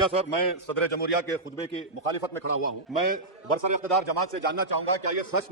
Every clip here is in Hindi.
शुक्रिया सर। मैं सदर जमहूरिया के खुतबे की मुखालिफत में खड़ा हुआ हूँ। मैं बरसर इख्तिदार जमात से जानना चाहूंगा, क्या ये सच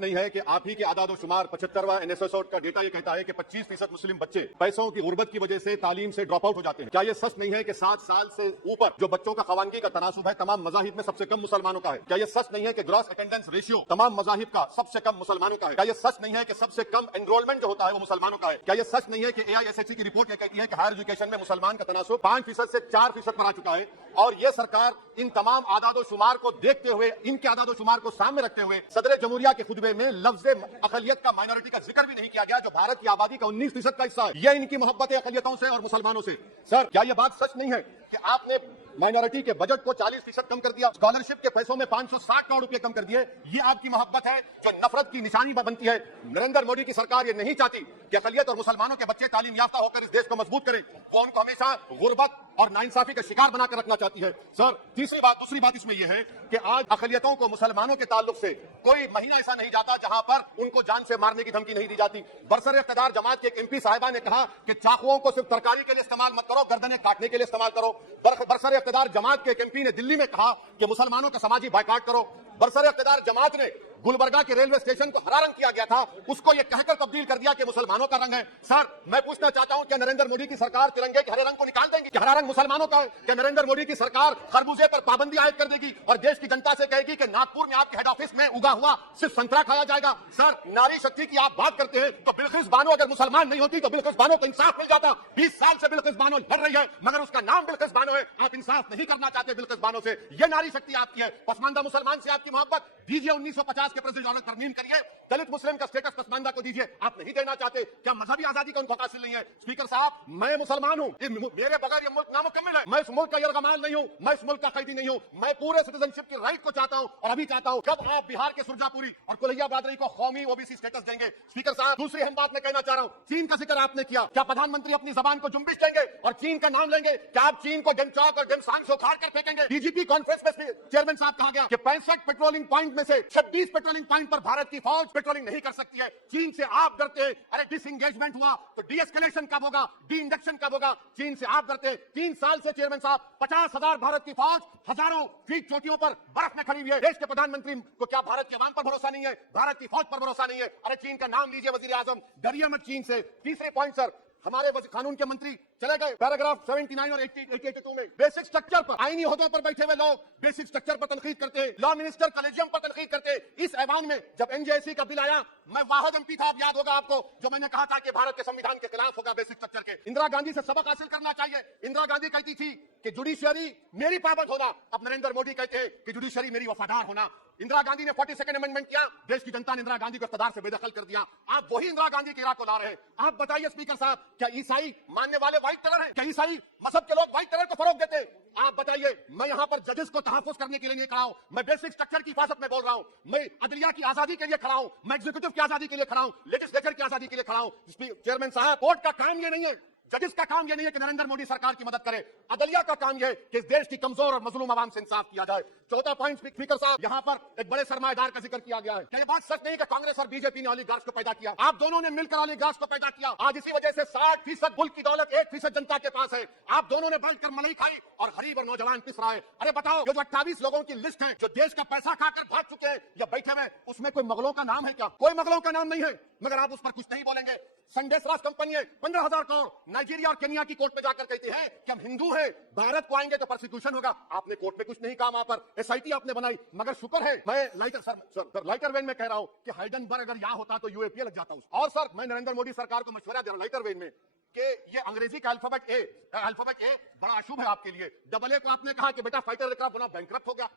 नहीं है कि आप ही के आदाद शुमार 75वां NSS का डेटा ये कहता है कि 25% मुस्लिम बच्चे पैसों की गुर्बत की वजह से तालीम से ड्रॉप आउट हो जाते हैं? क्या ये सच नहीं है कि 7 साल से ऊपर जो बच्चों का खवानगी का तनासुब है तमाम मजाहिब में सबसे कम मुसलमानों का है? क्या ये सच नहीं है कि ग्रॉस अटेंडेंस रेशियो तमाम मजाहिब का सबसे कम मुसलमानों का है? क्या ये सच नहीं है कि सबसे कम एनरोलमेंट जो होता है वो मुसलमानों का है? क्या ये सच नहीं है कि AISHE की रिपोर्ट ये कहती है कि हायर एजुकेशन में मुसलमान का तनासुब 5% से 4% पर आ चुका है? और ये सरकार इन तमाम आदादो शुमार को देखते हुए, इनके आदादो शुमार को सामने रखते हुए सदर जमहूरिया के खुतबे में लफ्ज अकलियत का, माइनॉरिटी का जिक्र भी नहीं किया गया, जो भारत की आबादी का 19% का हिस्सा है। ये इनकी मोहब्बत है अकलियतों से और मुसलमानों से। सर, क्या यह बात सच नहीं है कि आपने माइनॉरिटी के बजट को 40% कम कर दिया, स्कॉलरशिप के पैसों में 560 करोड़ रुपए कम कर दिए? ये आपकी मोहब्बत है जो नफरत की निशानी बनती है। नरेंद्र मोदी की सरकार ये नहीं चाहती कि अकलियत और मुसलमानों के बच्चे तालीम याफ्ता होकर इस देश को मजबूत करें। वो उनको हमेशा गुर्बत और नाइंसाफी का शिकार बनाकर रखना चाहती है। सर, दूसरी बात इसमें यह है कि आज अकलियतों को मुसलमानों के ताल्लुक से कोई महीना ऐसा नहीं जाता जहां पर उनको जान से मारने की धमकी नहीं दी जाती। बरसर इख्तिदार जमात के एक MP साहिबा ने कहा कि चाकुओं को सिर्फ तरकारी के लिए इस्तेमाल मत करो, गर्दनें काटने के लिए इस्तेमाल करो। बरसर इख्तिदार जमात के एक MP ने दिल्ली में कहा कि मुसलमानों का समाजी बायकॉट करो। बरसर इख्तिदार जमात ने गुलबर्गा के रेलवे स्टेशन को हरा रंग किया गया था, उसको यह कहकर तब्दील कर दिया कि मुसलमानों का रंग है। सर, मैं पूछना चाहता हूं, क्या नरेंद्र मोदी की सरकार तिरंगे के हरे रंग को निकाल देंगी? क्या हरा रंग मुसलमानों का है? क्या नरेंद्र मोदी की सरकार खरबूजे पर पाबंदी आयद कर देगी और देश की जनता से कहेगी कि नागपुर में आपके हेड ऑफिस में उगा हुआ सिर्फ संतरा खाया जाएगा? सर, नारी शक्ति की आप बात करते हैं तो बिल्किस बानो अगर मुसलमान नहीं होती तो बिल्किस बानो को इंसाफ मिल जाता। 20 साल से बिल्किस बानो लड़ रही है मगर उसका नाम बिल्किस बानो है। आप इंसाफ नहीं करना चाहते बिल्किस बानो से। यह नारी शक्ति आपकी है। पसमानदा मुसलमान से आपकी मोहब्बत, दीजिए 1950 के प्रेसिडेंट तरमीम करिए, दलित मुस्लिम का स्टेटस पसमानदा को दीजिए। आप नहीं देना चाहते। क्या मजहबी आजादी का उनको हासिल नहीं है? स्पीकर साहब, मैं मुसलमान हूं, मेरे बगैर ये मुल्क नामुकम्मिल है। मैं इस मुल्क का यरगमाल नहीं हूं, मैं इस मुल्क का कैदी नहीं हूं। मैं पूरे सिटीजनशिप की राइट को चाहता हूं और अभी चाहता हूं। कब आप बिहार के सुरजापुरी और कुलैया बरादरी को कौमी OBC स्टेटस देंगे? स्पीकर साहब, दूसरी हम बात मैं कहना चाह रहा हूं, चीन का जिक्र आपने किया। क्या प्रधानमंत्री अपनी जबान को जुम्बिश देंगे और चीन का नाम लेंगे? क्या आप चीन को डेमचौक और डेमसांग से उखाड़ कर फेंकेंगे? DGP कॉन्फ्रेंस में चेयरमैन साहब कहा गया कि 65 पेट्रोलिंग पॉइंट में से 26 पेट्रोलिंग पॉइंट पर भारत की फौज पेट्रोलिंग नहीं कर सकती है। चीन से आप डरते हैं। अरे डिसएंगेजमेंट हुआ तो डीएस्केलेशन कब होगा? डी इंडक्शन कब होगा? चीन से आप डरते हैं। 3 साल से चेयरमैन साहब 50,000 भारत की फौज हजारों फीट चोटियों पर बर्फ में खड़ी हुई है। देश के प्रधानमंत्री को क्या भारत के अवाम पर भरोसा नहीं है? भारत की फौज पर भरोसा नहीं है? अरे चीन का नाम लीजिए वजीर आजम, डरिए मत चीन से। तीसरे पॉइंट सर, हमारे कानून के मंत्री चले गए पैराग्राफ 79 और 82 में बेसिक स्ट्रक्चर पर, आईनी ओहदों पर बैठे हुए लोग बेसिक स्ट्रक्चर पर तनकीद करते हैं, लॉ मिनिस्टर कॉलेजियम पर तनकीद करते हैं। इस ऐवान में जब NJSE का बिल आया, मैं वाहिद MP था, अब याद होगा आपको, जो मैंने कहा था कि भारत के संविधान के खिलाफ होगा बेसिक स्ट्रक्चर के। इंदिरा गांधी से सबक हासिल करना चाहिए। इंदिरा गांधी कहती थी कि जुडिशियरी मेरी पाबंद होना, अब नरेंद्र मोदी कहते हैं कि जुडिशियरी मेरी वफादार होना। इंदिरा गांधी ने 42nd अमेंडमेंट किया, देश की जनता ने इंदिरा गांधी को इख्तियार से बेदखल कर दिया। आप वही इंदिरा गांधी की राह को ला रहे हैं। आप बताइए स्पीकर साहब, क्या ईसाई मानने वाले व्हाइट टेरर हैं? क्या ईसाई मजहब के लोग व्हाइट टेरर को फरोग देते हैं? आप बताइए। मैं यहां पर जजेस को तहफ्फुज करने के लिए नहीं खड़ा हूं, मैं बेसिक स्ट्रक्चर की हिफाजत में बोल रहा हूं। मैं अदलिया की आजादी के लिए खड़ा हूं, मैं एग्जीक्यूटिव की आजादी के लिए खड़ा हूं, लेजिस्लेचर की आजादी के लिए खड़ा हूं। चेयरमैन साहब, कोर्ट का काम ये नहीं है, जजिस का काम यह नहीं है कि नरेंद्र मोदी सरकार की मदद करे। अदलिया का काम यह है कि इस देश की कमजोर और मजलूम आवाम से इंसाफ किया जाए। चौथा पॉइंट स्पीकर साहब, यहां पर एक बड़े सरमाएदार का जिक्र किया गया है। क्या यह बात सच नहीं कि कांग्रेस और बीजेपी ने ओलिगार्क्स को पैदा किया? आप दोनों ने मिलकर ओलिगार्क्स को पैदा किया। आज इसी वजह से 60% मुल्क की दौलत 1% जनता के पास है। आप दोनों ने बैठकर मलाई खाई और गरीब और नौजवान पिस रहा है। अरे बताओ, जो 28 लोगों की लिस्ट है जो देश का पैसा खाकर भाग चुके हैं या बैठे हुए, उसमें कोई मुगलों का नाम है क्या? कोई मुगलों का नाम नहीं है, मगर आप उस पर कुछ नहीं बोलेंगे। संडेस राज कंपनी है, 15,000 करोड़ नाइजीरिया और केनिया की कोर्ट में जाकर कहते हैं कि हम हिंदू हैं, भारत को आएंगे तो प्रोसिक्यूशन होगा। आपने कोर्ट में कुछ नहीं कहा, वहां पर SIT आपने बनाई, मगर शुक्र है, मैं लाइटर वेन में कह रहा हूं कि हाइडेनबर्ग अगर यहां होता तो UAPA लग जाता। और सर, मैं नरेंद्र मोदी सरकार को मशवरा दे रहा हूं लाइटर वेन में कि ये अंग्रेजी का अल्फाबेट ए बड़ा अशुभ है आपके लिए। डबल ए को आपने कहा कि बेटा फाइटर एयरक्राफ्ट बना, बैंकरप्ट हो गया।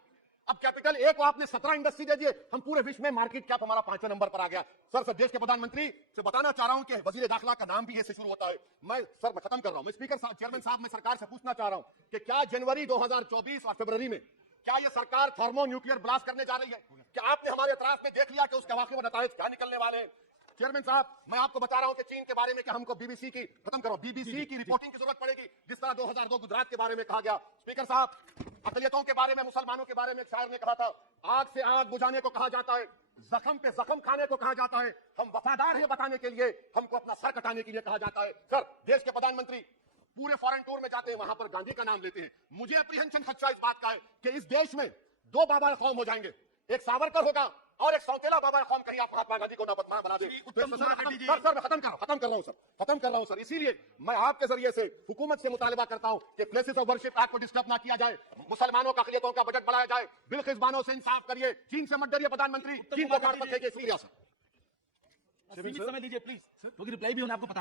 अब कैपिटल ए को आपने 17 इंडस्ट्री दे दिए, हम पूरे विश्व में मार्केट कैप हमारा 5वें नंबर पर आ गया। सर, देश के प्रधानमंत्री से बताना चाह रहा हूं कि वजीर दाखिला का नाम भी ए से शुरू होता है। मैं खत्म कर रहा हूं। मैं स्पीकर साहब, चेयरमैन साहब, मैं सरकार से पूछना चाह रहा हूं कि क्या जनवरी 2024 और फरवरी में क्या यह सरकार थर्मो न्यूक्लियर ब्लास्ट करने जा रही है? क्या आपने हमारे इतराफ में देख लिया कि उसके वाकई में नताइज क्या निकलने वाले हैं? चेयरमैन साहब, मैं आपको बता रहा हूं कि चीन के बारे में कि हमको BBC की रिपोर्टिंग की जरूरत पड़ेगी, जिस तरह 2002 गुजरात के बारे में कहा गया। स्पीकर साहब, अकलियतों के बारे में, मुसलमानों के बारे में एक शायर ने कहा था, आग से आग बुझाने को कहा जाता है, जख्म पे जख्म खाने को कहा जाता है, हम वफादार हैं बताने के लिए, हमको अपना सर कटाने के लिए कहा जाता है। सर, देश के प्रधानमंत्री पूरे फॉरेन टूर में जाते हैं, वहां पर गांधी का नाम लेते हैं। मुझे अप्रीहेंशन खदशा इस बात का है कि इस देश में दो बाबा कौम हो जाएंगे, एक सावरकर होगा और एक सौतेला बाबा कौम। कहीं आप महात्मा गांधी को ना बदनाम बना दे। सर मैं खत्म कर रहा हूं सर। इसीलिए मैं आपके जरिए से हुकूमत से मुतालिबा करता हूं कि प्लेसेस ऑफ वर्शिप एक्ट को डिस्टर्ब ना किया जाए, मुसलमानों का अक़लियतों का बजट बढ़ाया जाए, बिल्किस बानो से इंसाफ करिए, चीन से मत डरिए प्रधानमंत्री, चीन को काट रखेंगे। शुक्रिया सर। समय दीजिए प्लीज, क्योंकि रिप्लाई भी होना आपको पता